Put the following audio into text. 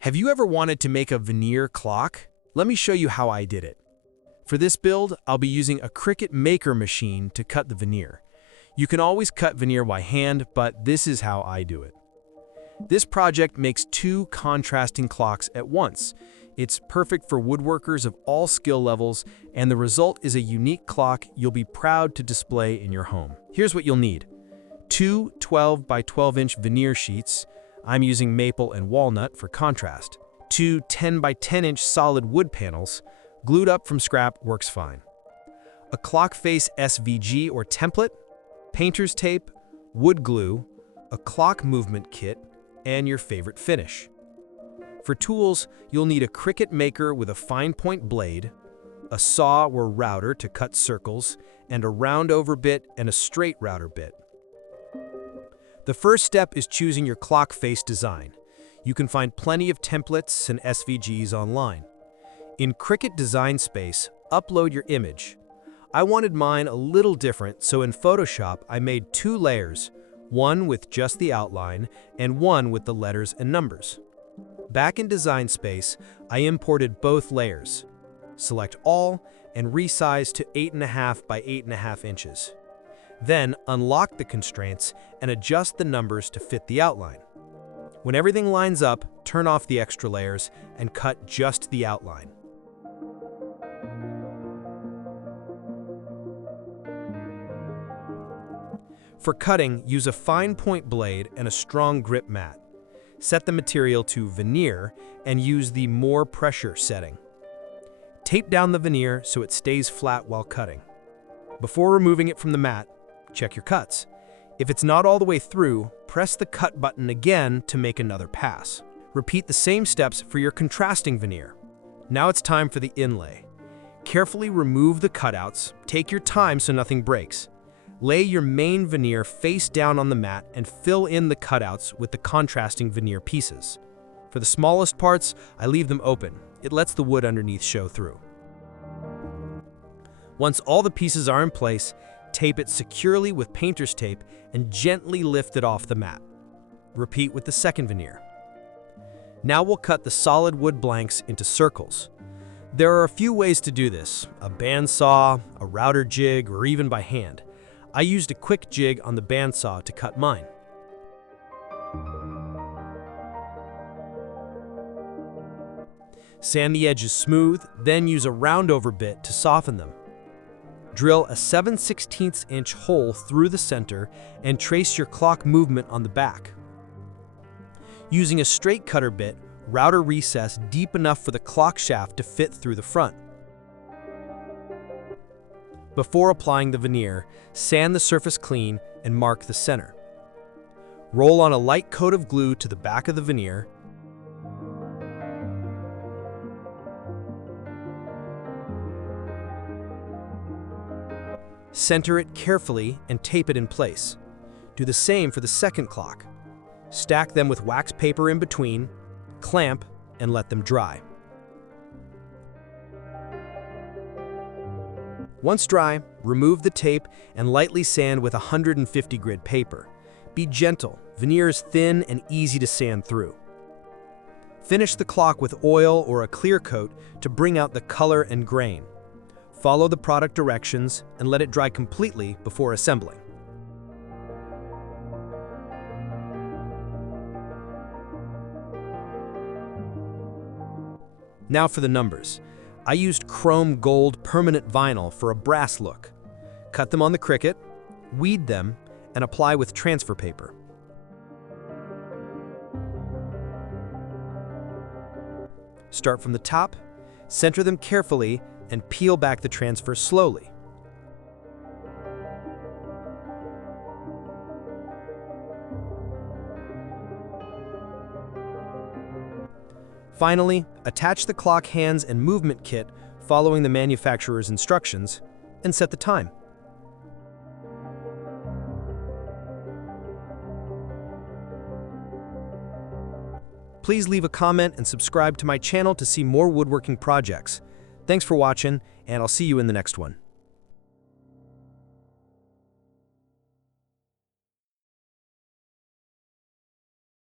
Have you ever wanted to make a veneer clock? Let me show you how I did it. For this build, I'll be using a Cricut Maker machine to cut the veneer. You can always cut veneer by hand, but this is how I do it. This project makes two contrasting clocks at once. It's perfect for woodworkers of all skill levels, and the result is a unique clock you'll be proud to display in your home. Here's what you'll need. Two 12 by 12-inch veneer sheets. I'm using maple and walnut for contrast. Two 10 by 10-inch solid wood panels. Glued up from scrap works fine. A clock face SVG or template, painter's tape, wood glue, a clock movement kit, and your favorite finish. For tools, you'll need a Cricut Maker with a fine point blade, a saw or router to cut circles, and a round over bit and a straight router bit. The first step is choosing your clock face design. You can find plenty of templates and SVGs online. In Cricut Design Space, upload your image. I wanted mine a little different, so in Photoshop I made two layers, one with just the outline and one with the letters and numbers. Back in Design Space, I imported both layers. Select all and resize to 8.5 by 8.5 inches. Then unlock the constraints and adjust the numbers to fit the outline. When everything lines up, turn off the extra layers and cut just the outline. For cutting, use a fine point blade and a strong grip mat. Set the material to veneer and use the more pressure setting. Tape down the veneer so it stays flat while cutting. Before removing it from the mat, check your cuts. If it's not all the way through, press the cut button again to make another pass. Repeat the same steps for your contrasting veneer. Now it's time for the inlay. Carefully remove the cutouts, take your time so nothing breaks. Lay your main veneer face down on the mat and fill in the cutouts with the contrasting veneer pieces. For the smallest parts, I leave them open. It lets the wood underneath show through. Once all the pieces are in place, tape it securely with painter's tape and gently lift it off the mat. Repeat with the second veneer. Now we'll cut the solid wood blanks into circles. There are a few ways to do this: a bandsaw, a router jig, or even by hand. I used a quick jig on the bandsaw to cut mine. Sand the edges smooth, then use a round over bit to soften them. Drill a 7/16 inch hole through the center and trace your clock movement on the back. Using a straight cutter bit, router recess deep enough for the clock shaft to fit through the front. Before applying the veneer, sand the surface clean and mark the center. Roll on a light coat of glue to the back of the veneer. Center it carefully and tape it in place. Do the same for the second clock. Stack them with wax paper in between, clamp, and let them dry. Once dry, remove the tape and lightly sand with 150 grit paper. Be gentle. Veneer is thin and easy to sand through. Finish the clock with oil or a clear coat to bring out the color and grain. Follow the product directions and let it dry completely before assembling. Now for the numbers. I used chrome gold permanent vinyl for a brass look. Cut them on the Cricut, weed them, and apply with transfer paper. Start from the top, center them carefully, and peel back the transfer slowly. Finally, attach the clock hands and movement kit following the manufacturer's instructions, and set the time. Please leave a comment and subscribe to my channel to see more woodworking projects. Thanks for watching, and I'll see you in the next one.